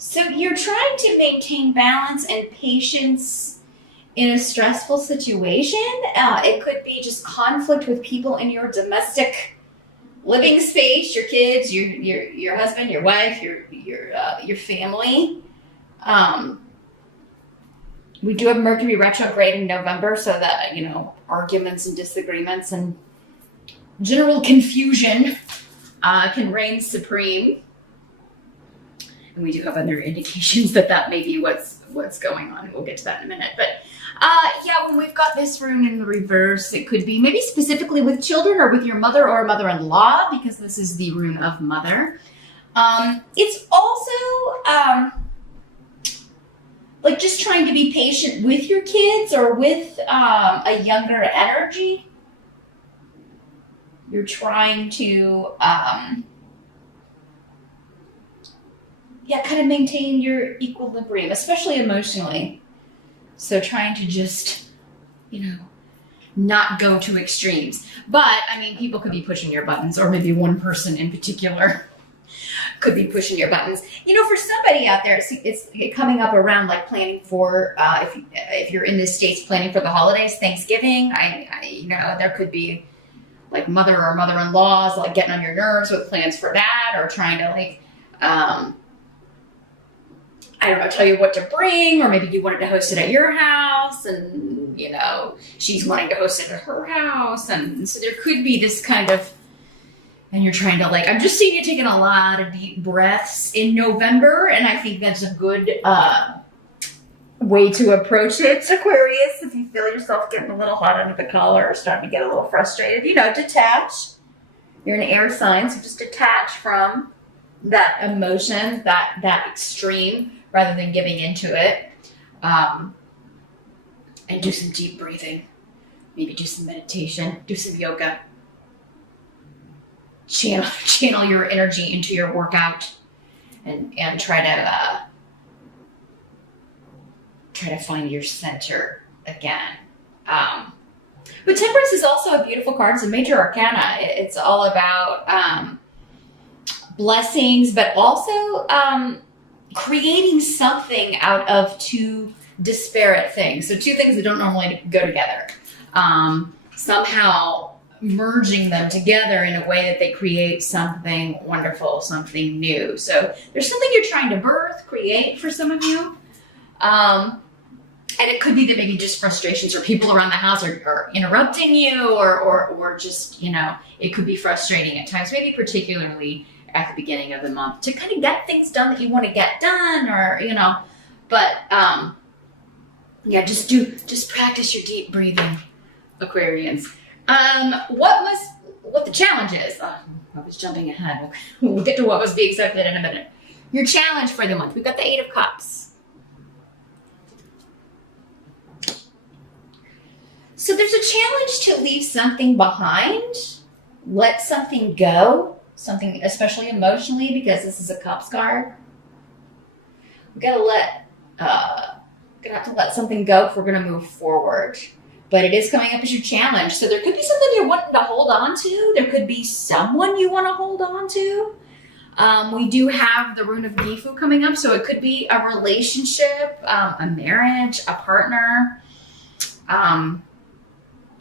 So you're trying to maintain balance and patience in a stressful situation. It could be just conflict with people in your domestic living space, your kids, your husband, your wife, your family. We do have Mercury retrograde in November, so that, arguments and disagreements and general confusion can reign supreme. And we do have other indications that may be what's going on. We'll get to that in a minute. But when we've got this rune in the reverse, it could be maybe specifically with children or with your mother or mother-in-law, because this is the rune of mother. It's also like just trying to be patient with your kids or with a younger energy. You're trying to kind of maintain your equilibrium, especially emotionally. So trying to just, not go to extremes. But, people could be pushing your buttons, or maybe one person in particular could be pushing your buttons. For somebody out there, it's coming up around like planning for, if you're in the States, planning for the holidays, Thanksgiving, there could be like mother or mother-in-laws like getting on your nerves with plans for that, or trying to tell you what to bring, or maybe you wanted to host it at your house and, she's wanting to host it at her house. And so there could be this kind of, and you're trying to I'm just seeing you taking a lot of deep breaths in November. And I think that's a good way to approach it, Aquarius. If you feel yourself getting a little hot under the collar or starting to get a little frustrated, detach. You're an air sign, so just detach from that emotion, that extreme, rather than giving into it. And do some deep breathing. Maybe do some meditation, do some yoga. Channel your energy into your workout and try to find your center again. But Temperance is also a beautiful card. It's a major arcana. It's all about blessings, but also creating something out of two disparate things. So two things that don't normally go together. Somehow merging them together in a way that they create something wonderful, something new. So there's something you're trying to birth, create for some of you. And it could be that maybe just frustrations or people around the house are interrupting you or just, it could be frustrating at times, maybe particularly at the beginning of the month, to kind of get things done that you want to get done, or, but just practice your deep breathing, Aquarians. What the challenge is. I was jumping ahead. We'll get to what was being accepted in a minute. Your challenge for the month. We've got the 8 of Cups. So there's a challenge to leave something behind, let something go, something especially emotionally, because this is a Cups card. We gotta gonna have to let something go if we're gonna move forward. But it is coming up as your challenge. So there could be something you're wanting to hold on to. There could be someone you want to hold on to. We do have the rune of Gifu coming up. So it could be a relationship, a marriage, a partner.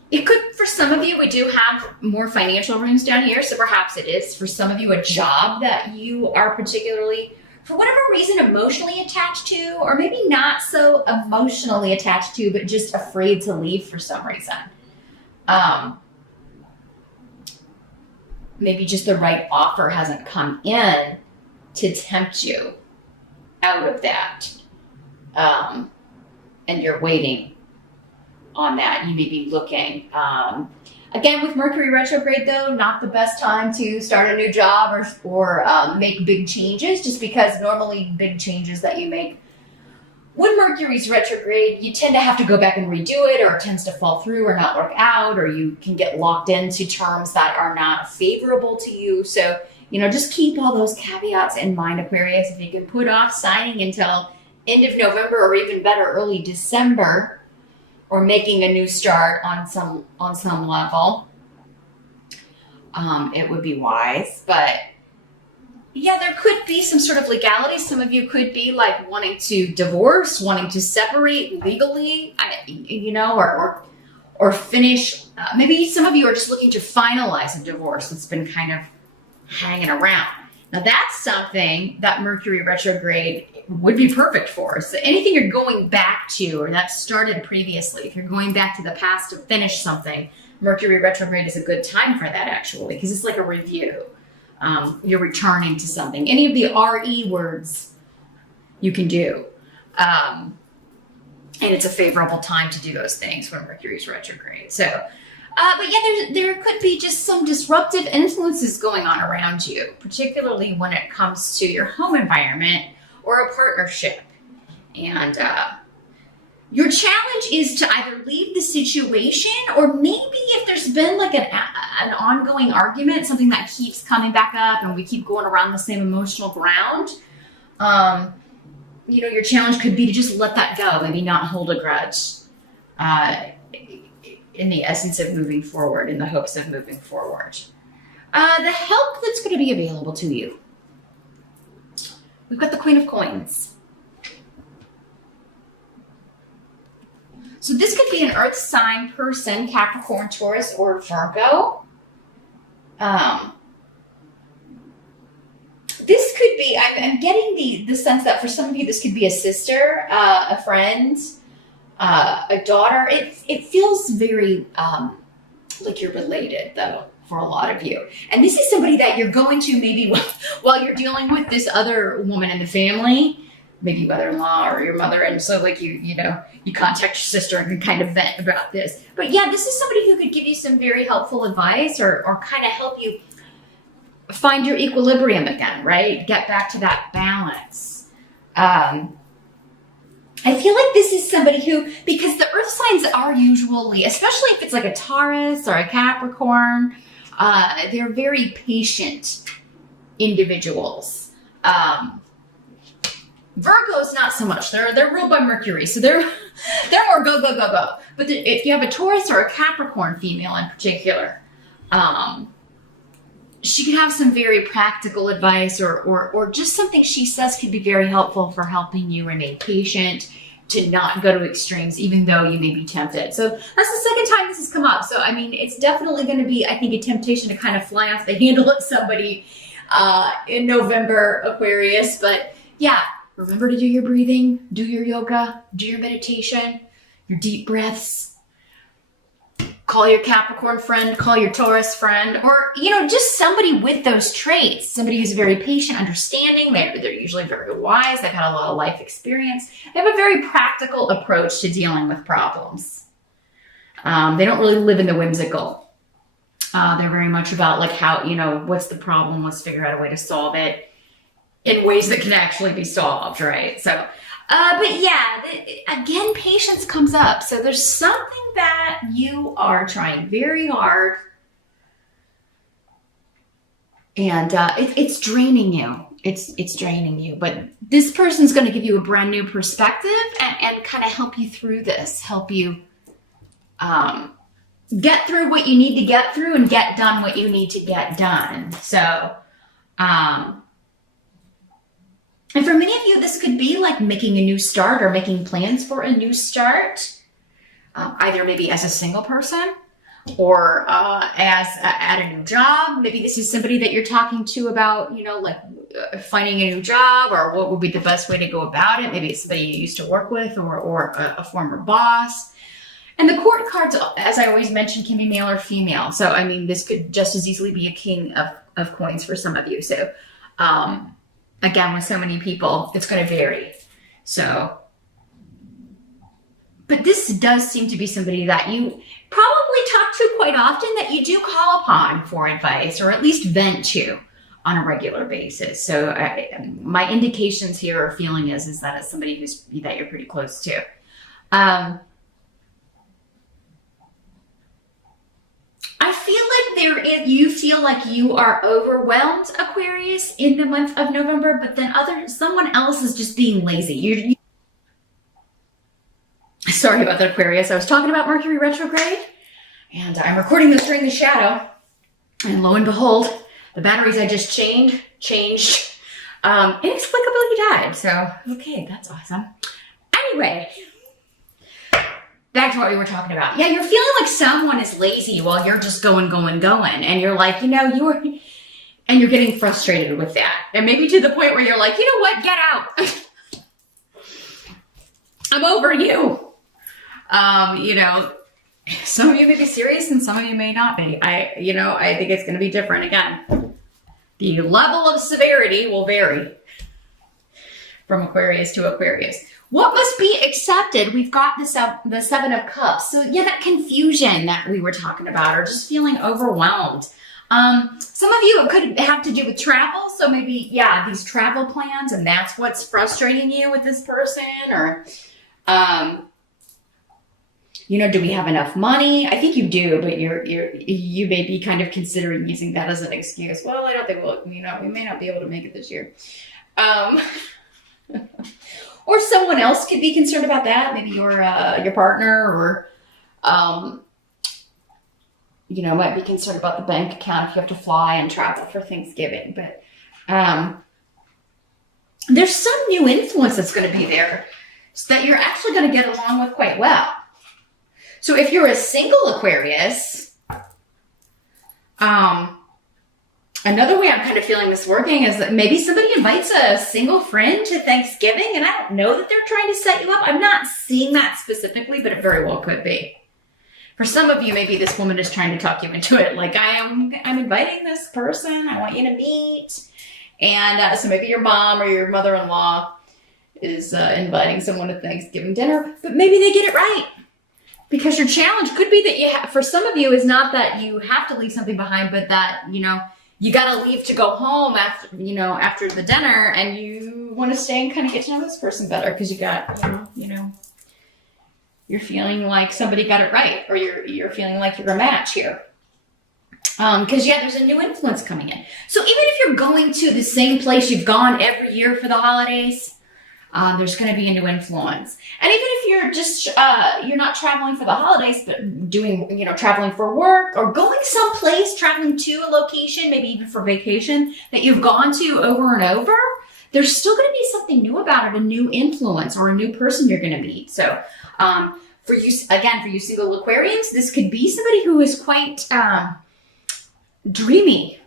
It could, for some of you, we do have more financial runes down here. So perhaps it is, for some of you, a job that you are particularly, for whatever reason, emotionally attached to, or maybe not so emotionally attached to, but just afraid to leave for some reason. Maybe just the right offer hasn't come in to tempt you out of that. And you're waiting on that. You may be looking. Again, with Mercury retrograde, though, not the best time to start a new job or make big changes, just because normally big changes that you make when Mercury's retrograde, you tend to have to go back and redo it, or it tends to fall through or not work out, or you can get locked into terms that are not favorable to you. So, just keep all those caveats in mind, Aquarius. If you can put off signing until end of November, or even better, early December, or making a new start on some level, it would be wise. But yeah, there could be some sort of legality. Some of you could be like wanting to divorce, wanting to separate legally, or finish. Maybe some of you are just looking to finalize a divorce that's been kind of hanging around. Now that's something that Mercury retrograde would be perfect for. So anything you're going back to or that started previously, if you're going back to the past to finish something, Mercury retrograde is a good time for that actually, because it's like a review. You're returning to something. Any of the RE words you can do. And it's a favorable time to do those things when Mercury's retrograde. So, but yeah, there could be just some disruptive influences going on around you, particularly when it comes to your home environment or a partnership. And your challenge is to either leave the situation, or maybe if there's been like an ongoing argument, something that keeps coming back up and we keep going around the same emotional ground, your challenge could be to just let that go, maybe not hold a grudge in the essence of moving forward, in the hopes of moving forward. The help that's going to be available to you. We've got the Queen of Coins. So this could be an earth sign person, Capricorn, Taurus, or Virgo. This could be, I'm getting the sense that for some of you, this could be a sister, a friend, a daughter. It feels very like you're related, though, for a lot of you. And this is somebody that you're going to maybe while you're dealing with this other woman in the family, maybe mother-in-law or your mother. And so like you contact your sister and can kind of vent about this. But yeah, this is somebody who could give you some very helpful advice or kind of help you find your equilibrium again, right? Get back to that balance. I feel like this is somebody who, because the earth signs are usually, especially if it's like a Taurus or a Capricorn, they're very patient individuals. Virgos, not so much. They're ruled by Mercury, so they're more go, go, go, go. But if you have a Taurus or a Capricorn female in particular, she can have some very practical advice or just something she says could be very helpful for helping you remain patient, to not go to extremes, even though you may be tempted. So that's the second time this has come up. So, I mean, it's definitely going to be, I think, a temptation to kind of fly off the handle at somebody in November, Aquarius. But yeah, remember to do your breathing, do your yoga, do your meditation, your deep breaths. Call your Capricorn friend, call your Taurus friend, or, just somebody with those traits. Somebody who's very patient, understanding. They're usually very wise. They've had a lot of life experience. They have a very practical approach to dealing with problems. They don't really live in the whimsical. They're very much about like how, what's the problem? Let's figure out a way to solve it in ways that can actually be solved, right? So, but yeah, again, patience comes up. So there's something that you are trying very hard, and it's draining you. It's draining you. But this person's going to give you a brand new perspective and kind of help you through this, help you get through what you need to get through and get done what you need to get done. So, and for many of you, this could be like making a new start or making plans for a new start, either maybe as a single person or at a new job. Maybe this is somebody that you're talking to about, finding a new job or what would be the best way to go about it. Maybe it's somebody you used to work with or a former boss. And the court cards, as I always mention, can be male or female. So, I mean, this could just as easily be a king of coins for some of you. So, again, with so many people, it's going to vary. So, but this does seem to be somebody that you probably talk to quite often, that you do call upon for advice, or at least vent to on a regular basis. So my indications here or feeling is that it's somebody that you're pretty close to. I feel like you feel like you are overwhelmed, Aquarius, in the month of November, but then someone else is just being lazy. Sorry about that, Aquarius. I was talking about Mercury retrograde, and I'm recording this during the shadow, and lo and behold, The batteries I just changed. Inexplicably died. So, okay, that's awesome. Anyway, back to what we were talking about. Yeah, you're feeling like someone is lazy while you're just going. And you're like, and you're getting frustrated with that. And maybe to the point where you're like, you know what, get out. I'm over you. Some of you may be serious and some of you may not be. I think it's going to be different. Again, the level of severity will vary from Aquarius to Aquarius. What must be accepted? We've got the Seven of Cups. So yeah, that confusion that we were talking about, or just feeling overwhelmed. Some of you, it could have to do with travel. So maybe, these travel plans, and that's what's frustrating you with this person, or, do we have enough money? I think you do, but you may be kind of considering using that as an excuse. Well, I don't think we may not be able to make it this year. Or someone else could be concerned about that. Maybe your partner, or, might be concerned about the bank account if you have to fly and travel for Thanksgiving. But there's some new influence that's going to be there so that you're actually going to get along with quite well. So if you're a single Aquarius, another way I'm kind of feeling this working is that maybe somebody invites a single friend to Thanksgiving, and I don't know that they're trying to set you up. I'm not seeing that specifically, but it very well could be. For some of you, maybe this woman is trying to talk you into it. Like, I'm inviting this person. I want you to meet. And so maybe your mom or your mother-in-law is inviting someone to Thanksgiving dinner, but maybe they get it right. Because your challenge could be that for some of you is not that you have to leave something behind, but that, you got to leave to go home after the dinner, and you want to stay and kind of get to know this person better because you got, you're feeling like somebody got it right, or you're feeling like you're a match here. Because there's a new influence coming in. So even if you're going to the same place you've gone every year for the holidays, there's going to be a new influence. And even if you're just, you're not traveling for the holidays, but doing, traveling for work, or going someplace, traveling to a location, maybe even for vacation that you've gone to over and over, there's still going to be something new about it, a new influence or a new person you're going to meet. So, for you single Aquarians, this could be somebody who is quite, dreamy.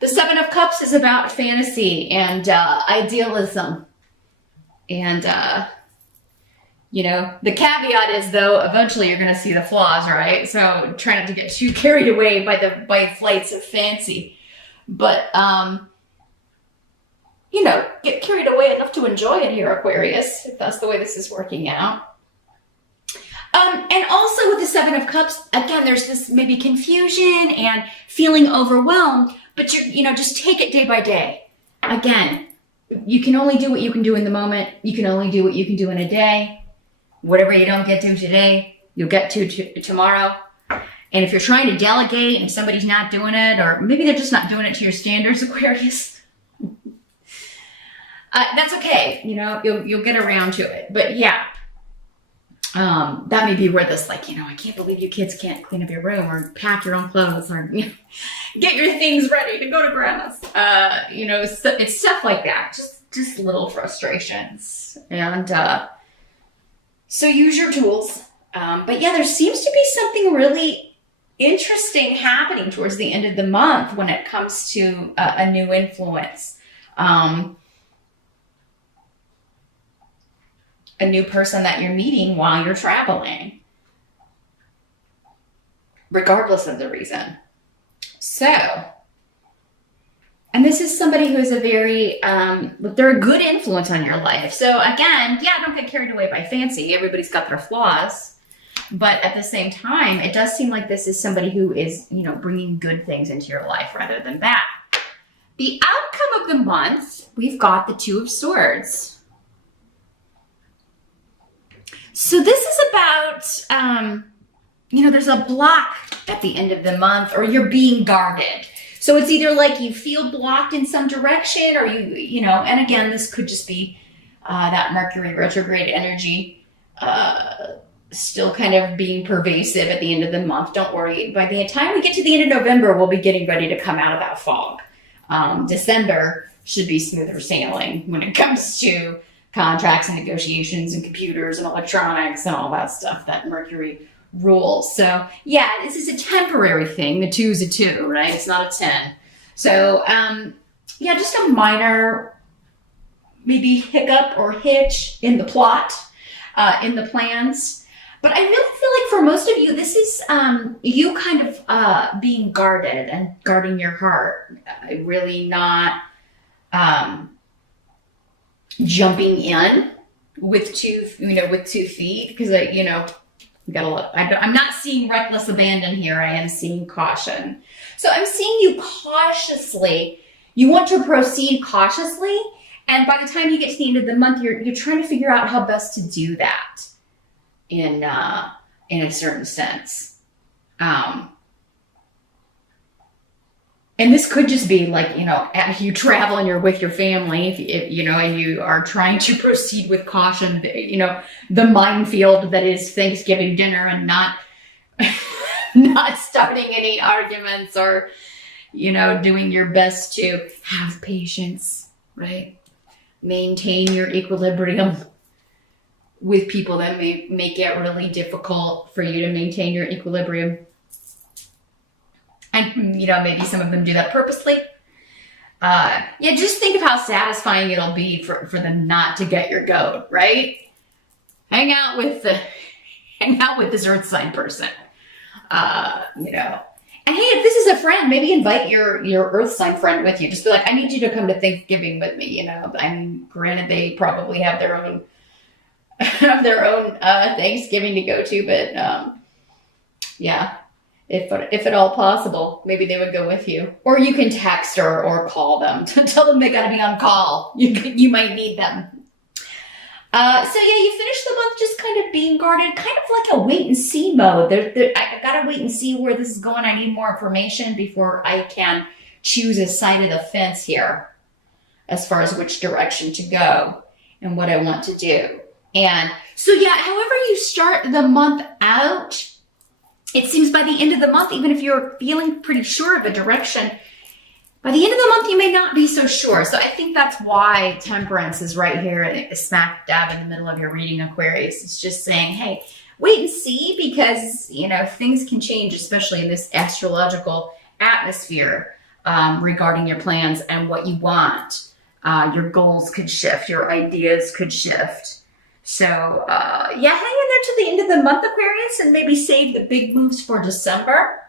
The Seven of Cups is about fantasy and, idealism. And, the caveat is, though, eventually you're going to see the flaws, right? So try not to get too carried away by flights of fancy. But, get carried away enough to enjoy it here, Aquarius, if that's the way this is working out. And also with the Seven of Cups, again, there's this maybe confusion and feeling overwhelmed, but just take it day by day. Again, you can only do what you can do in the moment. You can only do what you can do in a day. Whatever you don't get to today, you'll get to tomorrow. And if you're trying to delegate and somebody's not doing it, or maybe they're just not doing it to your standards, Aquarius, that's okay. You'll get around to it. But that may be where this, I can't believe you kids can't clean up your room or pack your own clothes or get your things ready to go to grandma's. It's stuff like that. Just little frustrations. And so use your tools. But there seems to be something really interesting happening towards the end of the month when it comes to a new influence. A new person that you're meeting while you're traveling, regardless of the reason. So, and this is somebody who is a very, they're a good influence on your life. So again, don't get carried away by fancy. Everybody's got their flaws. But at the same time, it does seem like this is somebody who is, bringing good things into your life rather than bad. The outcome of the month, we've got the Two of Swords. So this is about, there's a block at the end of the month, or you're being guarded. So it's either like you feel blocked in some direction, or and again, this could just be that Mercury retrograde energy still kind of being pervasive at the end of the month. Don't worry. By the time we get to the end of November, we'll be getting ready to come out of that fog. December should be smoother sailing when it comes to contracts and negotiations and computers and electronics and all that stuff that Mercury rules. So yeah, this is a temporary thing. The 2 is a 2, right? It's not a 10. So yeah, just a minor maybe hiccup or hitch in the plot, in the plans. But I really feel like for most of you, this is you kind of being guarded and guarding your heart, really not jumping in with 2 feet, because I'm not seeing reckless abandon here. I am seeing caution. So I'm seeing you cautiously. You want to proceed cautiously, and by the time you get to the end of the month, you're trying to figure out how best to do that in a certain sense. And this could just be like, you travel and you're with your family, if and you are trying to proceed with caution, the minefield that is Thanksgiving dinner, and not starting any arguments, or, doing your best to have patience, right? Maintain your equilibrium with people that may make it really difficult for you to maintain your equilibrium. And, maybe some of them do that purposely. Just think of how satisfying it'll be for them not to get your goat, right? Hang out with this earth sign person, And hey, if this is a friend, maybe invite your earth sign friend with you. Just be like, I need you to come to Thanksgiving with me. I mean, granted, they probably have their own Thanksgiving to go to, but if at all possible, maybe they would go with you. Or you can text or call them to tell them they got to be on call. You might need them. You finish the month just kind of being guarded, kind of like a wait and see mode. I got to wait and see where this is going. I need more information before I can choose a side of the fence here as far as which direction to go and what I want to do. And so, however you start the month out, it seems by the end of the month, even if you're feeling pretty sure of a direction, by the end of the month, you may not be so sure. So I think that's why Temperance is right here, smack dab in the middle of your reading, Aquarius. It's just saying, hey, wait and see, because, things can change, especially in this astrological atmosphere, regarding your plans and what you want. Your goals could shift. Your ideas could shift. So, hang in there to the end of the month, Aquarius, and maybe save the big moves for December.